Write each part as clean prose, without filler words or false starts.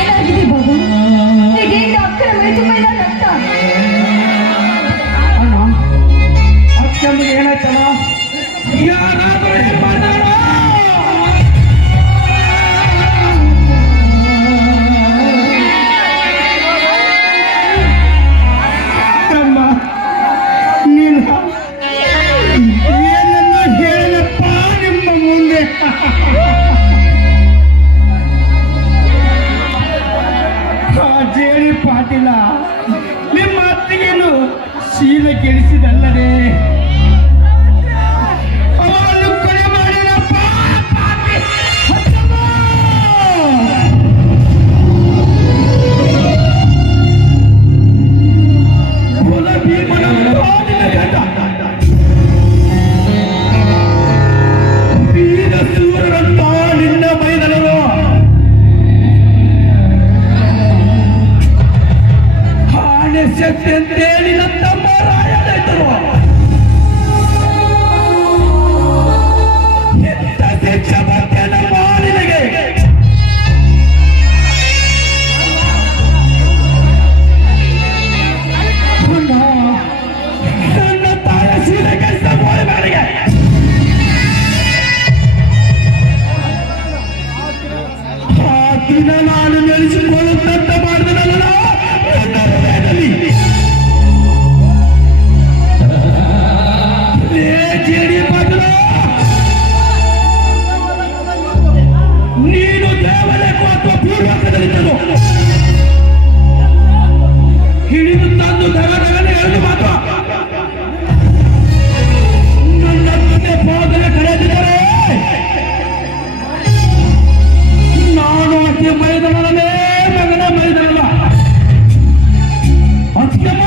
ಏನಾಗಿದೆ ಬಾಬು? ಹೇಗೆ ಅಕ್ಕನ ಮೈ ತುಂಬ ರಕ್ತ? ಅಣ್ಣ ಅಕ್ಕಂದು ಏನಾಯ್ತಣ್ಣ? ಯಾರಾದ್ರೂ ಏನ್ ಮಾಡ್ತಾರ? ಪಾಟೀಲ ನಿಮ್ಮ ಅತ್ತಿಗೇನು ಶೀಲ ಕೆಡಿಸಿದಲ್ಲದೆ ಅವರನ್ನು ಕೊಲೆ ಮಾಡಿದ ವೀರ ಸೂರರಂತ ನಿನ್ನ ಮೈದನರು ಶಕ್ತಿ ಅಂತೇಳಿ ನನ್ನ ತಮ್ಮ ರಾಯರು ಎಂತ ಶಿಕ್ಷೆ ಬರ್ತೇನೆ ಮಾಲಿನಿಗೆ ನನ್ನ ತಾಯ ಸೀರೆಗೆ ಸವಾಲು ಮಾಡಿಗೆ ಆ ದಿನ ನಾನು ನೆಲೆಸಿಕೊಳ್ಳುತ್ತಂತ ಮಾಡಿದನಲ್ಲ ನೀನು ದೇವಾಲಯಕ್ಕೂ ಅಥವಾ ಭೂಲೋಕದಲ್ಲಿದ್ದನು ಹಿಡಿದು ತಂದು ದಗದಗನೆ ಎರಡು ಮಾತು ನನ್ನ ಮುಂದೆ ಪಾದನೆ ಕರೆದಿದ್ದಾರೆ. ನಾನು ಅತಿ ಮೈದಾನನೇ ಮಗನ ಮೈದಾನಲ್ಲ ಅತ್ಯಮ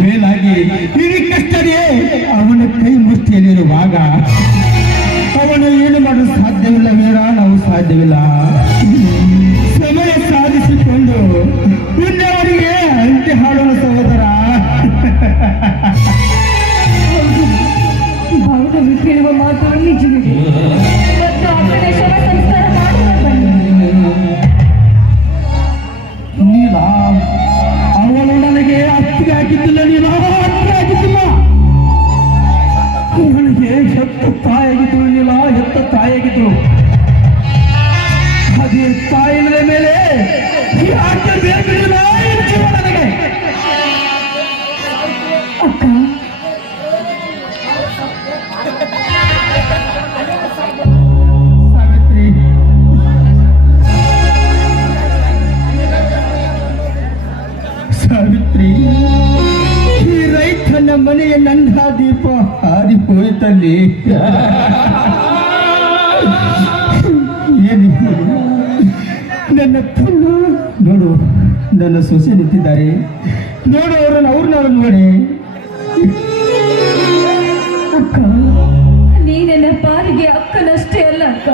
ಮೇಲಾಗಿ ಹಿರಿಕಷ್ಟರಿಯೇ ಅವನ ಕೈ ಮುಷ್ಟಿಯಲ್ಲಿರುವಾಗ ಅವನು ಏನು ಮಾಡಲು ಸಾಧ್ಯವಿಲ್ಲ ವೀರ, ನಾವು ಸಾಧ್ಯವಿಲ್ಲ. ಸಮಯ ಸಾಧಿಸಿಕೊಂಡು ಮುಂದೆಯವರಿಗೆ ಅಂತ್ಯ ಹಾಡೋಣ ಸಹೋದರ. ಭಾರತವು ಕೇಳುವ ಮಾತು ನಿಜವಿದೆ ಮತ್ತು ಅವನ ಶವ ಸಂಸ್ಕಾರ ಮಾಡುವ ಬನ್ನಿ. ನೀಲ ಅವಳು ನನಗೆ ಅತ್ತಿಗೆ ಆಗಿದ್ದಿಲ್ಲ, ನೀನು ಅತ್ತಿಗೆ ಆಗಿದ್ದಿಲ್ಲ. ನನಗೆ ಹೆತ್ತ ತಾಯಾಗಿದ್ದಳು, ನೀಲ ಹೆತ್ತ ತಾಯಾಗಿದ್ದಳು. ಅದೇ ತಾಯಿನ ಮೇಲೆ ಯಾಕೆ ಬೇಕಿಲ್ಲ ನನಗೆ ಅಕ್ಕ. ಸಾವಿತ್ರಿ, ಸಾವಿತ್ರಿ, ಈ ರೈತನ ಮನೆಯ ನನ್ನ ದೀಪ ಹಾರಿ ಹೋಯ್ತಲ್ಲಿ. ನನ್ನ ತಮ್ಮ ನೋಡು, ನನ್ನ ಸೊಸೆ ನಿಂತಿದ್ದಾರೆ ನೋಡು, ಅವ್ರನ್ನ ನೋಡಿ. ಅಕ್ಕ, ನೀನೆಲ್ಲ ಪಾಲಿಗೆ ಅಕ್ಕನಷ್ಟೇ ಅಲ್ಲ ಅಕ್ಕ,